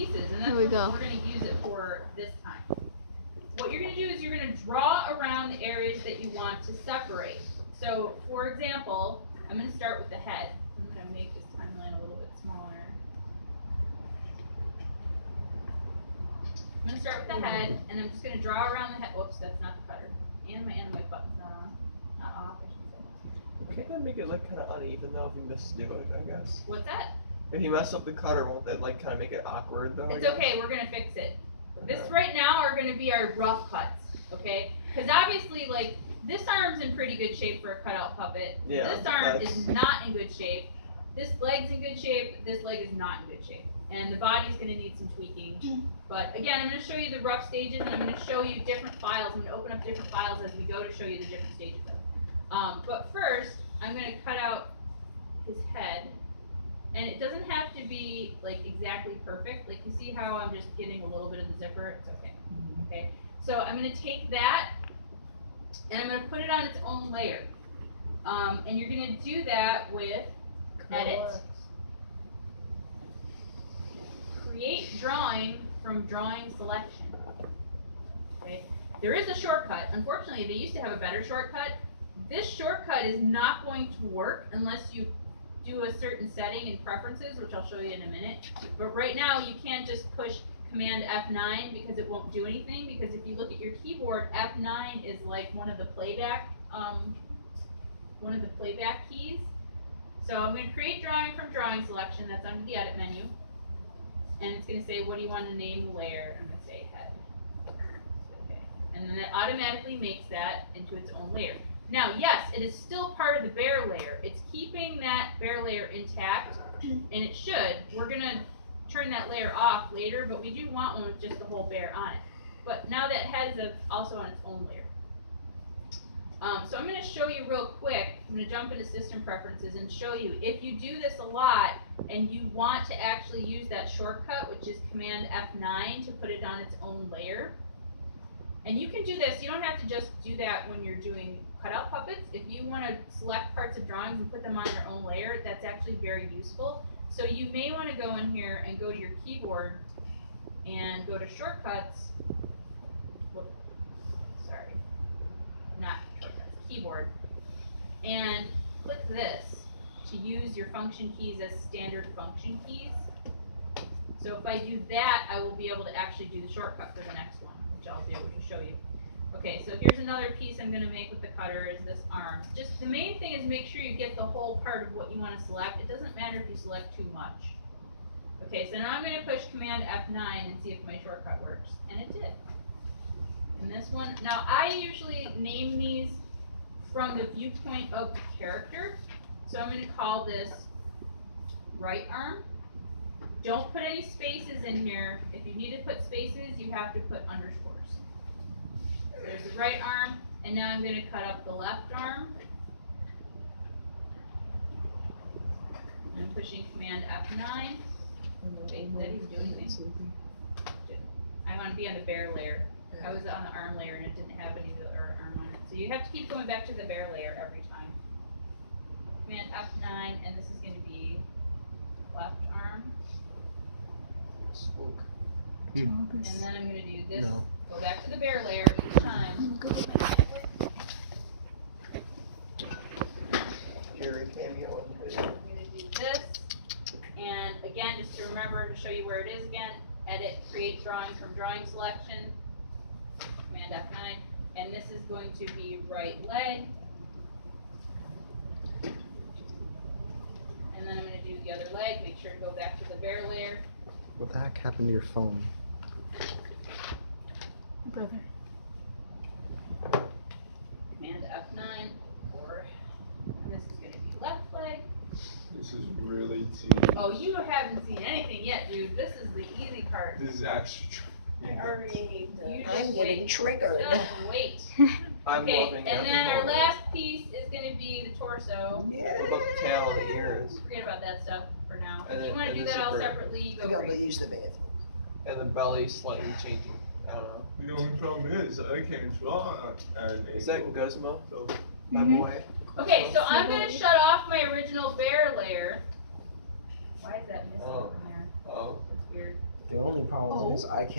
pieces, and that's what we're going to use it for this time. What you're going to do is you're going to draw around the areas that you want to separate. So, for example, I'm going to start with the head. I'm going to make this timeline a little bit smaller. I'm going to start with the head, and I'm just going to draw around the head. Whoops, that's not the cutter. And my button's not on. Not off, I should say. Can't that make it look kind of uneven though if you misdo it, I guess? What's that? If you mess up the cutter, won't that like kind of make it awkward though? It's okay, we're going to fix it. This right now are going to be our rough cuts, okay? Because obviously, like, this arm's in pretty good shape for a cutout puppet. Yeah, this arm is not in good shape. This leg's in good shape. This leg is not in good shape. And the body's going to need some tweaking. But again, I'm going to show you the rough stages, and I'm going to show you different files. I'm going to open up different files as we go to show you the different stages of it. But first, I'm going to cut out his head. And it doesn't have to be like exactly perfect. Like you see how I'm just getting a little bit of the zipper? It's okay. Okay. So I'm going to take that and I'm going to put it on its own layer. And you're going to do that with Edit, Create Drawing from Drawing Selection. Okay. There is a shortcut. Unfortunately, they used to have a better shortcut. This shortcut is not going to work unless you do a certain setting in preferences, which I'll show you in a minute. But right now, you can't just push Command F9 because it won't do anything. Because if you look at your keyboard, F9 is like one of the playback keys. So I'm going to create drawing from drawing selection. That's under the Edit menu, and it's going to say, what do you want to name the layer? I'm going to say head. Okay, and then it automatically makes that into its own layer. Now, yes, it is still part of the bear layer. It's keeping that bear layer intact, and it should. We're going to turn that layer off later, but we do want one with just the whole bear on it. But now that head is also on its own layer. So I'm going to show you real quick. I'm going to jump into System Preferences and show you. If you do this a lot and you want to actually use that shortcut, which is Command F9 to put it on its own layer, and you can do this. You don't have to just do that when you're doing cutout puppets. If you want to select parts of drawings and put them on their own layer, that's actually very useful. So you may want to go in here and go to your keyboard and go to Shortcuts. Sorry, not shortcuts, keyboard. And click this to use your function keys as standard function keys. So if I do that, I will be able to actually do the shortcut for the next one, which I'll be able to show you. Okay, so here's another piece I'm going to make with the cutter is this arm. Just the main thing is make sure you get the whole part of what you want to select. It doesn't matter if you select too much. Okay, so now I'm going to push Command F9 and see if my shortcut works. And it did. And this one, now I usually name these from the viewpoint of the character. So I'm going to call this right arm. Don't put any spaces in here. If you need to put spaces, you have to put underscores. There's the right arm, and now I'm going to cut up the left arm. I'm pushing Command F9. Wait, did he do anything? I want to be on the bear layer. I was on the arm layer, and it didn't have any of the arm on it. So you have to keep going back to the bear layer every time. Command F9, and this is going to be left arm. And then I'm going to do this. No. Go back to the bear layer each time. Jerry cameo in the video. I'm going to do this. And again, just to remember to show you where it is again, Edit, Create Drawing from Drawing Selection. Command F9. And this is going to be right leg. And then I'm going to do the other leg. Make sure to go back to the bear layer. What the heck happened to your phone? Brother. Command F9 and this is going to be left leg. This is really too. Oh, you haven't seen anything yet, dude. This is the easy part. This is actually. I already need to. You I'm just getting wait. triggered. Just wait. I'm Okay, loving and every then our moment. last piece is going to be the torso. What about the tail and the ears? Forget about that stuff for now. And If you then- want to and do the that all zipper. separately, you I go gotta right. use the bathroom. And the belly slightly changing. I don't know. The only problem is I can't draw an Is that Guzmo? So My boy? Okay, so I'm going to shut off my original bear layer. Why is that missing Oh. from there? Oh. That's weird. The only problem is I can't